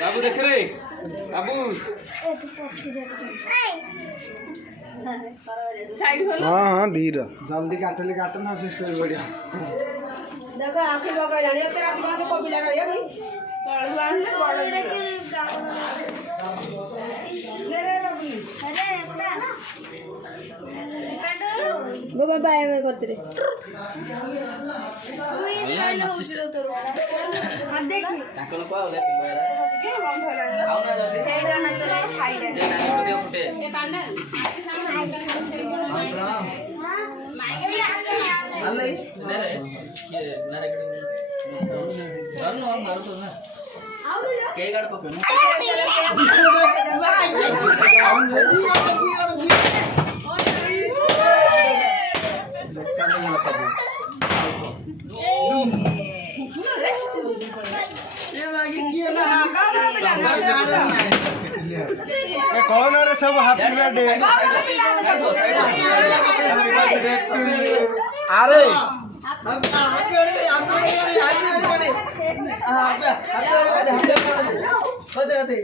बाबू देख रे बाबू हाँ हाँ धीरे जल्दी काटले काट ना से सोई बढ़िया देखो आंखें बगा जाने तेरा दिमाग को बिला रही है तळवान ले बड़ ले रे बाबू अरे अपना गो बाबा एवे करते रे हां देख ताकल पावले के बंद होला आउ ना जल्दी हेडा ना तो छाई दे जे नानी वीडियो फुटे ए पांडा आके सामने अल्ले ने रे ये नारे कड़े बन्नो मारो तो ना के गाड़ पके ना कौन है सब हैप्पी बर्थडे अरे हैप्पी बर्थडे